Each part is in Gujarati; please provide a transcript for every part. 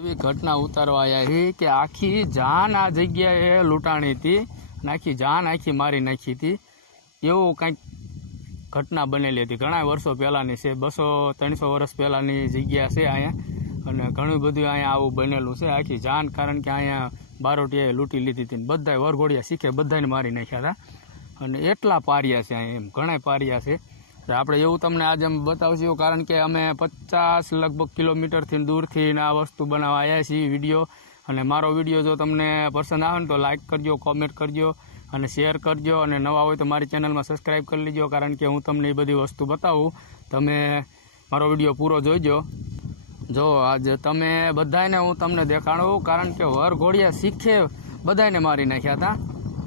એવી ઘટના ઉતારવા આવ્યા છે કે આખી જાન આ જગ્યાએ લૂંટાણી હતી અને આખી જાન આખી મારી નાખી હતી. એવું કંઈક ઘટના બનેલી હતી. ઘણા વર્ષો પહેલાંની છે. બસો, ત્રણસો વર્ષ પહેલાંની જગ્યા છે અહીંયા અને ઘણું બધું અહીંયા આવું બનેલું છે. આખી જાન કારણ કે અહીંયા બારોટીએ લૂંટી લીધી હતી ને બધાય વરઘોડિયા શીખે બધાને મારી નાખ્યા હતા. અને એટલા પારિયા છે અહીંયા એમ. ઘણા પારિયા છે. તો આપણે એવું તમને આજે અમે બતાવશું, કારણ કે અમે પચાસ લગભગ કિલોમીટરથી દૂરથી આ વસ્તુ બનાવવા આવ્યા છીએ વીડિયો. અને મારો વીડિયો જો તમને પસંદ આવે ને તો લાઇક કરજો કોમેન્ટ કરજો અને શેર કરજો. અને નવા હોય તો મારી ચેનલમાં સબસ્ક્રાઈબ કરી લેજો, કારણ કે હું તમને એ બધી વસ્તુ બતાવું. તમે મારો વીડિયો પૂરો જોઈજો જો, આજે તમે બધાને હું તમને દેખાડું, કારણ કે વરઘોડિયા શીખે બધાને મારી નાખ્યા હતા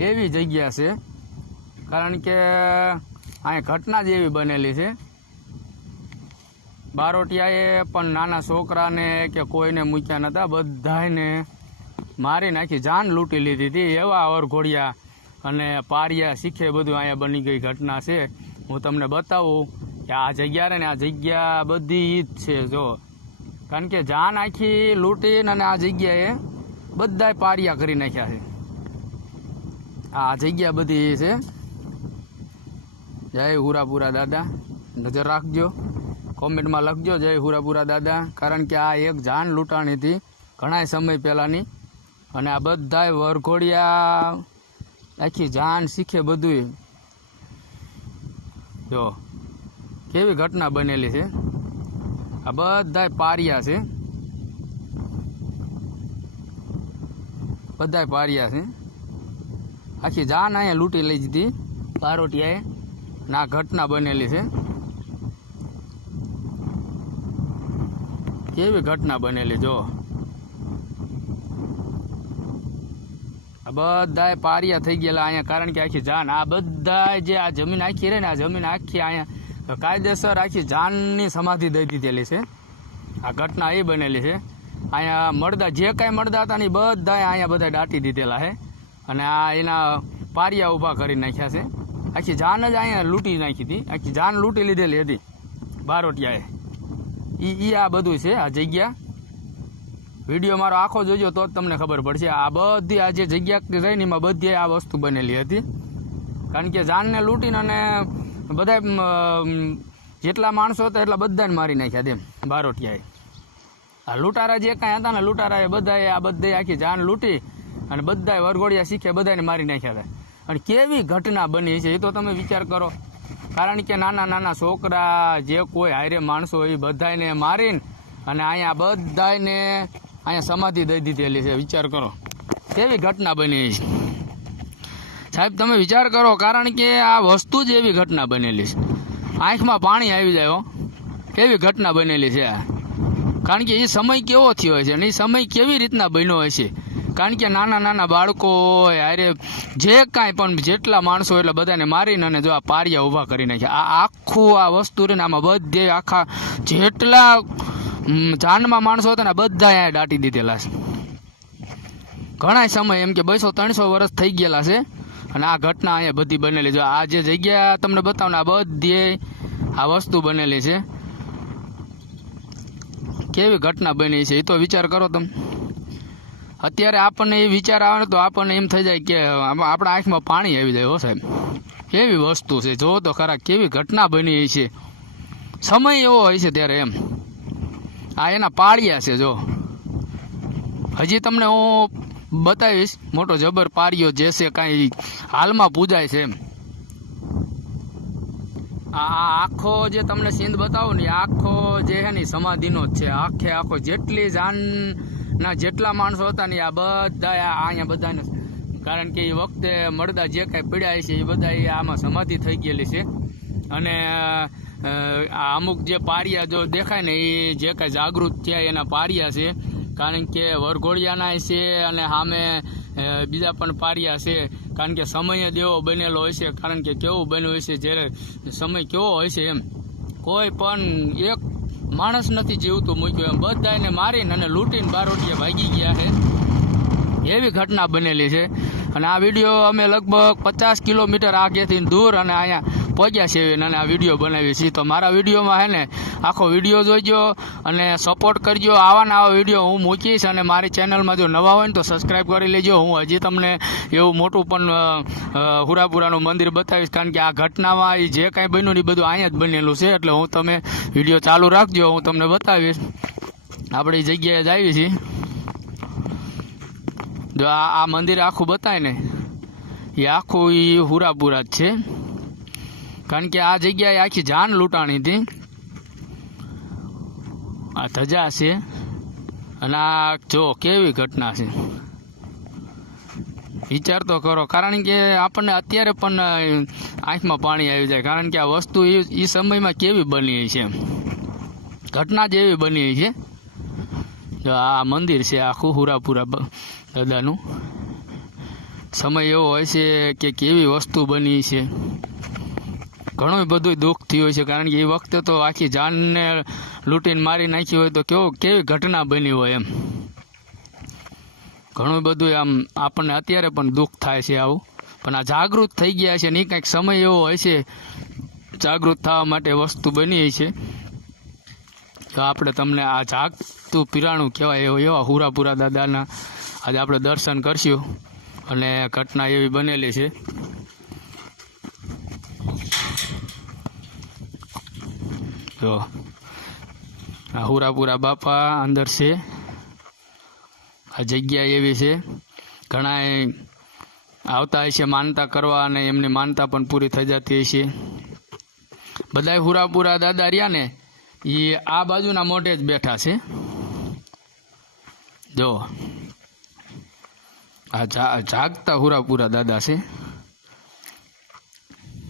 એવી જગ્યા છે. કારણ કે અહીંયા ઘટના જ એવી બનેલી છે. બારોટિયાએ પણ નાના છોકરાને કે કોઈને મૂક્યા નહોતા બધાને મારી નાખી, જાન લૂંટી લીધી હતી. એવા અરઘોડિયા અને પારિયા શીખે બધું અહીંયા બની ગઈ ઘટના છે. હું તમને બતાવું કે આ જગ્યા રે ને આ જગ્યા બધી જ છે, જો. કારણ કે જાન આખી લૂંટીને અને આ જગ્યાએ બધાય પારિયા કરી નાખ્યા છે. આ જગ્યા બધી છે. જય હુરાપુરા દાદા. નજર રાખજો. કોમેન્ટમાં લખજો જય હુરાપુરા દાદા. કારણ કે આ એક જાન લૂંટાણી હતી ઘણા સમય પહેલાંની. અને આ બધાય વરઘોડિયા આખી જાન શીખે બધું જો, કેવી ઘટના બનેલી છે? આ બધાય પારિયા છે. બધાય પારિયા છે. આખી જાન અહીંયા લૂંટી લઈ જતી બારોટિયાએ આ ઘટના બનેલી છે. કેવી ઘટના બનેલી જો? આ બધાય પારિયા થઈ ગયેલા અહીંયા, કારણ કે આખી જાન, આ બધા જે આ જમીન આખી રહે ને, આ જમીન આખી અહીંયા કાયદેસર આખી જાનની સમાધિ દઈ દીધેલી છે. આ ઘટના એ બનેલી છે. અહીંયા મળદા, જે કાંઈ મળદા હતા ને બધા અહીંયા બધા દાટી દીધેલા છે. અને આ એના પારિયા ઊભા કરી નાખ્યા છે. આખી જાન જ અહીંયા લૂંટી નાખી હતી. આખી જાન લૂંટી લીધેલી હતી બારોટિયાએ. ઈ ઈ આ બધું છે, આ જગ્યા. વીડિયો મારો આખો જોજો તો જ તમને ખબર પડશે. આ બધી આ જે જગ્યા રહી ને એમાં બધી આ વસ્તુ બનેલી હતી. કારણ કે જાનને લૂંટીને અને બધા જેટલા માણસો હતા એટલા બધાને મારી નાખ્યા તેમ બારોટિયાએ. આ લૂંટારા જે કાંઈ હતા ને, લૂંટારાએ બધાએ આ બધાએ આખી જાન લૂંટી અને બધાએ વરઘોડિયા શીખે બધાને મારી નાખ્યા હતા. અને કેવી ઘટના બની છે એ તો તમે વિચાર કરો. કારણ કે નાના નાના છોકરા જે કોઈ હારે માણસો એ બધાને મારીને અને અહીંયા બધાને અહીંયા સમાધિ દઈ દીધેલી છે. વિચાર કરો. કેવી ઘટના બની છે? સાહેબ, તમે વિચાર કરો, કારણ કે આ વસ્તુ જ એવી ઘટના બનેલી છે. આંખમાં પાણી આવી જાય કેવી ઘટના બનેલી છે કારણ કે એ સમય કેવો થયો હોય છે અને એ સમય કેવી રીતના બન્યો હોય છે કારણ કે નાના નાના બાળકો હોય, અરે જે કાંઈ પણ જેટલા માણસો એટલે બધાને મારીને અને જો આ પારિયા ઊભા કરી નાખ્યા. આ આખું આ વસ્તુ રહીને આમાં બધે આખા જેટલા જાનમાં માણસો હતા ને બધા અહીંયા દાટી દીધેલા છે. ઘણા સમય એમ કે બસો ત્રણસો વર્ષ થઈ ગયેલા છે અને આ ઘટના અહીંયા બધી બનેલી છે. આ જે જગ્યા તમને બતાવું ને આ બધી આ વસ્તુ બનેલી છે. કેવી ઘટના બની છે એ તો વિચાર કરો તમે. અત્યારે આપણને એ વિચાર આવે ને તો આપણને એમ થઈ જાય કે આપણા આંખમાં પાણી આવી જાય હો સાહેબ. કેવી વસ્તુ છે? જો તો ખરા, કેવી ઘટના બની છે. સમય એવો હોય છે ત્યારે એમ. આ એના પાળિયા છે જો હજી તમને હું બતાવીશ, મોટો જબર પાળિયો જે છે કાંઈ હાલમાં પૂજાય છે એમ. આ આખો જે તમને સિંધ બતાવું ને આખો જે છે ને સમાધિનો જ છે. આખે આખો જેટલી જાનના જેટલા માણસો હતા ને આ બધા અહીંયા બધાને કારણ કે એ વખતે મળદા જે કાંઈ પીડાય છે એ બધા આમાં સમાધિ થઈ ગયેલી છે. અને આ અમુક જે પારિયા જો દેખાય ને એ જે કાંઈ જાગૃત થયા એના પારિયા છે. કારણ કે વરઘોડિયાના છે અને સામે બીજા પણ પારિયા છે. કારણ કે સમય જ એવો બનેલો હોય છે. કારણ કે કેવું બન્યું હોય છે, જ્યારે સમય કેવો હોય છે એમ. કોઈ પણ એક માણસ નથી જીવતું મૂક્યું એમ. બધાને મારીને અને લૂંટીને બારોટીએ ભાગી ગયા છે. એવી ઘટના બનેલી છે. અને આ વીડિયો અમે લગભગ પચાસ કિલોમીટર આગેથી દૂર અને અહીંયા પહોંચ્યા છે અને આ વીડિયો બનાવીએ છીએ તો મારા વિડીયોમાં હે ને, આખો વીડિયો જોઈજો અને સપોર્ટ કરજો. આવા ને આવા વીડિયો હું મૂકીશ અને મારી ચેનલમાં જો નવા હોય ને તો સબસ્ક્રાઈબ કરી લેજો. હું હજી તમને એવું મોટું પણ હુરાપુરાનું મંદિર બતાવીશ. કારણ કે આ ઘટનામાં એ જે કાંઈ બન્યું ને એ બધું અહીંયા જ બનેલું છે. એટલે હું તમે વીડિયો ચાલુ રાખજો, હું તમને બતાવીશ. આપણે જગ્યાએ જ આવી છીએ. જો આ આ મંદિર આખું બતાય ને, એ આખું એ હુરાપુરા જ છે. કારણ કે આ જગ્યાએ આખી જાન લૂંટાણી હતી. આ ધજા છે. અને આ જો કેવી ઘટના છે. વિચાર તો કરો. કારણ કે આપણને અત્યારે પણ આંખમાં પાણી આવી જાય. કારણ કે આ વસ્તુ એ સમયમાં કેવી બની છે? ઘટના જ એવી બની છે. આ મંદિર છે આખું હુરાપુરા દાદાનું. સમય એવો હોય છે કે કેવી વસ્તુ બની છે. ઘણું બધું દુઃખ થયું છે કારણ કે એ વખતે તો આખી જાનને લૂંટીને મારી નાખી હોય તો કેવો કેવી ઘટના બની હોય એમ. ઘણું બધું આમ આપણને અત્યારે પણ દુઃખ થાય છે આવું. પણ આ જાગૃત થઈ ગયા છે ને કંઈક સમય એવો હોય છે, જાગૃત થવા માટે વસ્તુ બની છે. તો આપણે તમને આ જાગતું પીરાણું કહેવાય એવો એવા હુરાપુરા દાદાના આજે આપણે દર્શન કરશું. અને ઘટના એવી બનેલી છે. જો આ હુરાપુરા બાપા અંદર છે આ જગ્યા એવી છે ઘણા આવતા હશે માનતા કરવા અને એમની માનતા પણ પૂરી થઈ જતી હશે બધા હુરાપુરા દાદા રહ્યા ને એ આ બાજુના મોઢે જ બેઠા છે. જો, આ જાગતા હુરાપુરા દાદા છે.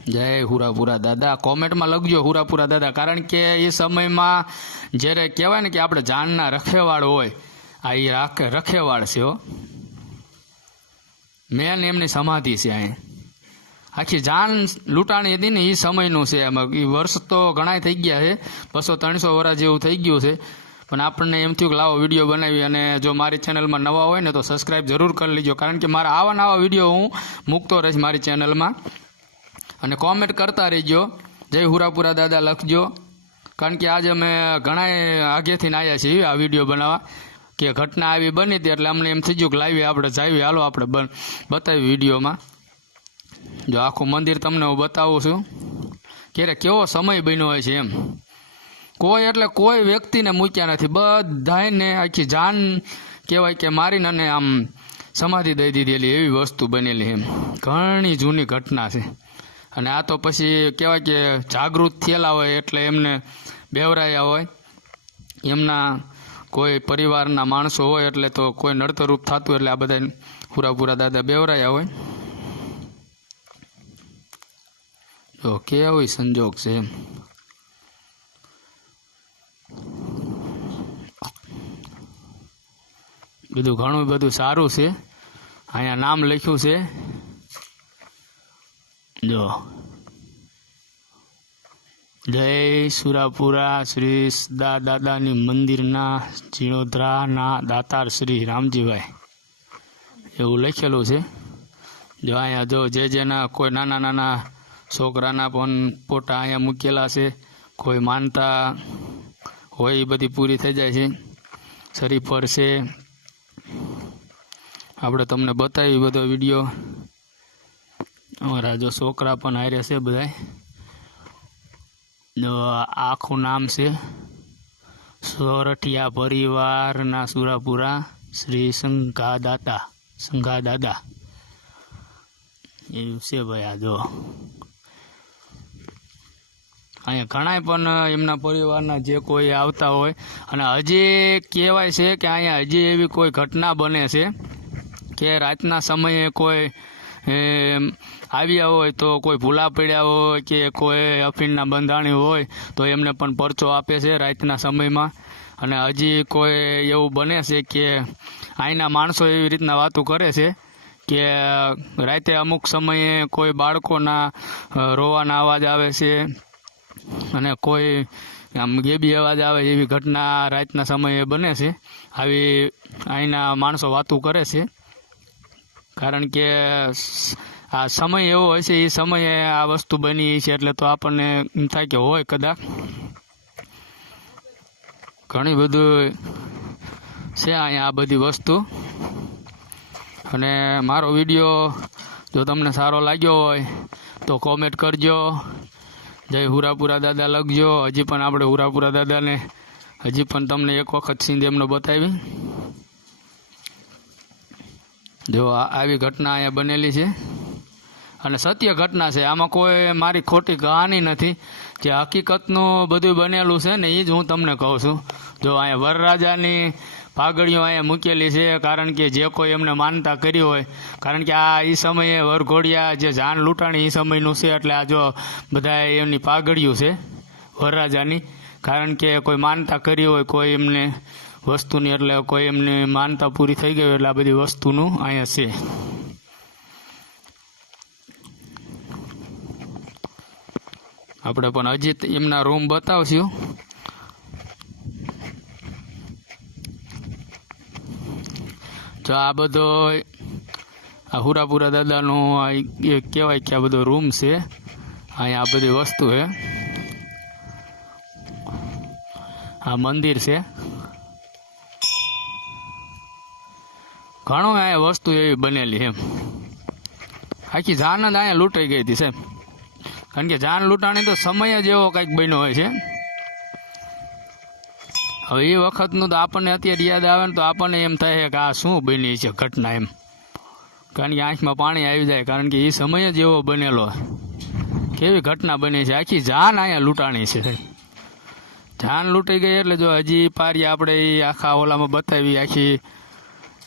જય હુરાપુરા દાદા. કોમેન્ટમાં લખજો હુરાપુરા દાદા, કારણ કે એ સમયમાં જ્યારે કહેવાય ને કે આપણે જાનના રખેવાળ હોય, આ એ રાખ, રખેવાળ છે હો. મેન એમની સમાધિ છે અહીં. આખી જાન લૂંટાણી હતી ને એ સમયનું છે એમાં. એ વર્ષ તો ઘણા થઈ ગયા છે, બસો ત્રણસો વર્ષ જેવું થઈ ગયું છે. પણ આપણને એમ થયું કે લાવો વીડિયો બનાવી અને જો મારી ચેનલમાં નવા હોય ને તો સબસ્ક્રાઈબ જરૂર કરી લેજો. કારણ કે મારા આવા નવા વીડિયો હું મૂકતો રહીશ મારી ચેનલમાં. અને કોમેન્ટ કરતા રહેજો. જય હુરાપુરા દાદા, લખજો. કારણ કે આજે અમે ઘણા આગેથી આવ્યા છીએ આ વીડિયો બનાવવા. કે ઘટના આવી બની હતી એટલે અમને એમ થઈ ગયું કે લાવીએ આપણે, જાવી. હાલો આપણે બન, બતાવી વિડીયોમાં. જો આખું મંદિર તમને હું બતાવું છું. ક્યારે કેવો સમય બન્યો હોય છે એમ. કોઈ એટલે કોઈ વ્યક્તિને મૂક્યા નથી. બધાને આખી જાન કહેવાય કે મારીને અને આમ સમાધિ દઈ દીધેલી એવી વસ્તુ બનેલી એમ. ઘણી જૂની ઘટના છે. અને આ તો પછી કહેવાય કે જાગૃત થયેલા હોય એટલે એમને બેવરાયા હોય. એમના કોઈ પરિવારના માણસો હોય એટલે તો કોઈ નડતરૂપ થતું એટલે આ બધા પૂરા દાદા બેવરાયા હોય. જો કેવો સંજોગ છે એમ. બધું ઘણું બધું સારું છે. અહીંયા નામ લખ્યું છે. જો જય સુરાપુરા શ્રી સદા દાદાની મંદિરના જીણોધરાના દાતાર શ્રી રામજીભાઈ. એવું લખેલું છે. જો અહીંયા જો જે જેના કોઈ નાના નાના છોકરાના પણ ફોટા અહીંયા મૂકેલા છે, કોઈ માનતા હોય એ બધી પૂરી થઈ જાય છે. શરીફર છે. આપણે તમને બતાવી બધો વીડિયો. અમારા જો છોકરા પણ હારે છે બધા આખું નામ છે સોરઠિયા પરિવારના સુરાપુરા શ્રી સંઘાદાતા, સંઘાદાદા. એવું છે ભાઈ આ જો. અહીંયા ઘણા પણ એમના પરિવારના જે કોઈ આવતા હોય અને હજી કહેવાય છે કે અહીંયા હજી એવી કોઈ ઘટના બને છે કે રાતના સમયે કોઈ એમ, આવ્યા હોય તો કોઈ ભૂલા પડ્યા હોય કે કોઈ અફીણના બંધાણી હોય તો એમને પણ પરચો આપે છે રાતના સમયમાં. અને હજી કોઈ એવું બને છે કે અહીંના માણસો એવી રીતના વાતો કરે છે કે રાતે અમુક સમયે કોઈ બાળકોના રોવાના અવાજ આવે છે અને કોઈ આમ ગેબી અવાજ આવે એવી ઘટના રાતના સમયે બને છે. આવી અહીંના માણસો વાતો કરે છે. કારણ કે આ સમય એવો હોય છે, એ સમયે આ વસ્તુ બની છે, એટલે તો આપણને એમ થાય કે હોય કદાચ. ઘણી બધું છે અહીંયા આ બધી વસ્તુ. અને મારો વીડિયો જો તમને સારો લાગ્યો હોય, તો કોમેન્ટ કરજો. જય હુરાપુરા દાદા લખજો. હજી પણ આપણે હુરાપુરા દાદાને, હજી પણ તમને એક વખત સિંધ એમનો બતાવી. જો આવી ઘટના અહીંયા બનેલી છે. અને સત્ય ઘટના છે. આમાં કોઈ મારી ખોટી કહાની નથી. જે હકીકતનું બધું બનેલું છે ને એ જ હું તમને કહું છું. જો અહીંયા વરરાજાની પાઘડીઓ અહીંયા મૂકેલી છે, કારણ કે જે કોઈ એમને માનતા કરી હોય, કારણ કે આ એ સમયે વરઘોડિયા જે જાન લૂંટાણી એ સમયનું છે, એટલે આ જો બધા એમની પાઘડીઓ છે વરરાજાની, કારણ કે કોઈ માનતા કરી હોય, કોઈ એમને વસ્તુની એટલે કોઈ એમને માનતા પૂરી થઈ ગઈ એટલે આ બધી વસ્તુનું અહીંયા છે. આપણે પણ અજીત એમના રૂમ બતાવશું જો આ બધો આ હુરાપુરા દાદાનું કહેવાય કે આ બધો રૂમ છે. અહીંયા આ બધી વસ્તુ છે. આ મંદિર છે. ઘણું અહીંયા વસ્તુ એવી બનેલી એમ. આખી જાન જ અહીંયા લૂંટાઈ ગઈ હતી સાહેબ. કારણ કે જાન લૂંટાણી તો સમય જ એવો કંઈક બન્યો હોય છે. હવે એ વખતનું તો આપણને અત્યારે યાદ આવે ને તો આપણને એમ થાય કે આ શું બની છે ઘટના એમ. કારણ કે આંખમાં પાણી આવી જાય, કારણ કે એ સમય જ એવો બનેલો. કેવી ઘટના બની છે? આખી જાન અહીંયા લૂંટાણી છે સાહેબ. જાન લૂંટાઈ ગઈ એટલે જો હજી પારી આપણે એ આખા ઓલામાં બતાવી, આખી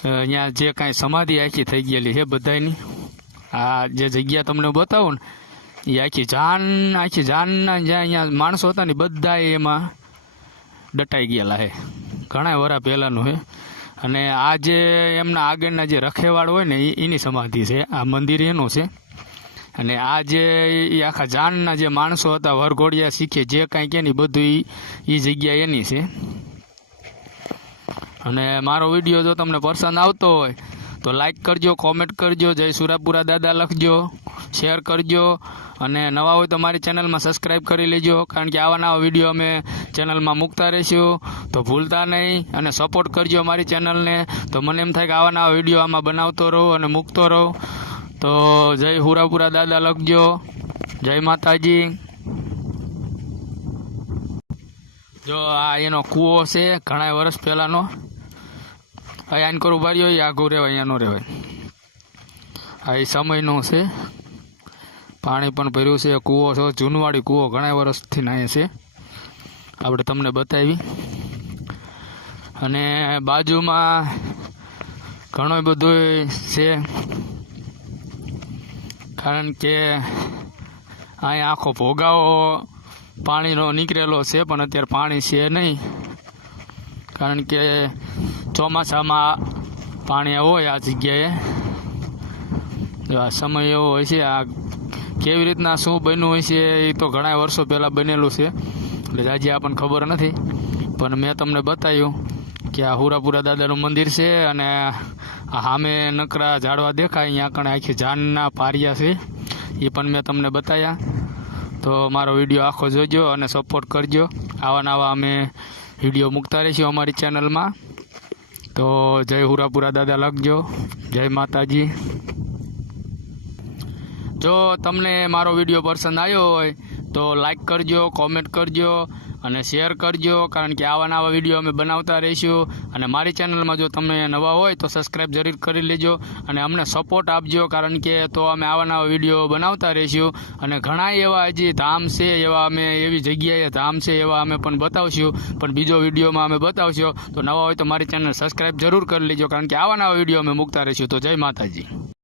અહીંયા જે કાંઈ સમાધિ આખી થઈ ગયેલી છે બધાની આ જે જગ્યા તમને બતાવું ને, એ આખી જાન, આખી જાનના જ્યાં અહીંયા માણસો હતા ને બધા એમાં દટાઈ ગયેલા છે. ઘણા વરા પહેલાંનું છે. અને આ જે એમના આગળના જે રખેવાળ હોય ને એની સમાધિ છે. આ મંદિર એનું છે. અને આ જે, એ આખા જાનના જે માણસો હતા, વરઘોડિયા શીખે, જે કાંઈ કે ને બધું એ જગ્યા એની છે. અને મારો વીડિયો જો તમને પસંદ આવતો હોય, તો લાઈક કરજો કોમેન્ટ કરજો, જય સુરાપુરા દાદા લખજો શેર કરજો, અને નવા હોય તો મારી ચેનલમાં સબસ્ક્રાઈબ કરી લેજો, કારણ કે આવા નવા વીડિયો અમે ચેનલમાં મૂકતા રહીશું. તો ભૂલતા નહીં અને સપોર્ટ કરજો મારી ચેનલને તો મને એમ થાય કે આવા નવા વીડિયો આમાં બનાવતો રહું અને મૂકતો રહો. તો જય હુરાપુરા દાદા લખજો. જય માતાજી. જો આ એનો કૂવો છે ઘણા વર્ષ પહેલાંનો. આ આન કરું બારી હોય આઘું રહેવાય, અહીંયા ન રહેવાય. હા એ સમયનો છે. પાણી પણ ભર્યું છે, કૂવો છે જૂનવાડી કૂવો ઘણા વર્ષથી અહીંયા છે. આપણે તમને બતાવી. અને બાજુમાં ઘણું બધું છે. કારણ કે અહીંયા આખો ભોગાવો પાણીનો નીકળેલો છે, પણ અત્યારે પાણી છે નહીં. કારણ કે ચોમાસામાં પાણી હોય આ જગ્યાએ. આ સમય એવો હોય છે, આ કેવી રીતના શું બન્યું હોય છે, એ તો ઘણા વર્ષો પહેલાં બનેલું છે. એટલે આજે આપણને ખબર નથી. પણ મેં તમને બતાવ્યું કે આ હુરાપુરા દાદાનું મંદિર છે અને આ સામે નકરા ઝાડવા દેખાય, અહીંયા કણે આખી જાનના પારિયા છે. એ પણ મેં તમને બતાવ્યા. તો મારો વીડિયો આખો જોજો અને સપોર્ટ કરજો. આવા નવા અમે વીડિયો મૂકતા રહીશું અમારી ચેનલમાં. તો જય હુરાપુરા દાદા લખજો. જય માતાજી. જો તમને મારો વીડિયો પસંદ આવ્યો હોય તો લાઈક કરજો કોમેન્ટ કરજો. અને શેર કરજો, કારણ કે આવા નવા વીડિયો અમે બનાવતા રહીશું. અને મારી ચેનલમાં જો તમે નવા હોય તો સબસ્ક્રાઈબ જરૂર કરી લેજો અને અમને સપોર્ટ આપજો, કારણ કે તો અમે આવા નવા વીડિયો બનાવતા રહીશું. અને ઘણા એવા હજી ધામ છે, એવા અમે એવી જગ્યાએ ધામ છે, એવા અમે પણ બતાવશું. પણ બીજો વિડીયોમાં અમે બતાવશું. તો નવા હોય તો મારી ચેનલ સબસ્ક્રાઈબ જરૂર કરી લેજો, કારણ કે આવા નવા વીડિયો અમે મૂકતા રહીશું. તો જય માતાજી.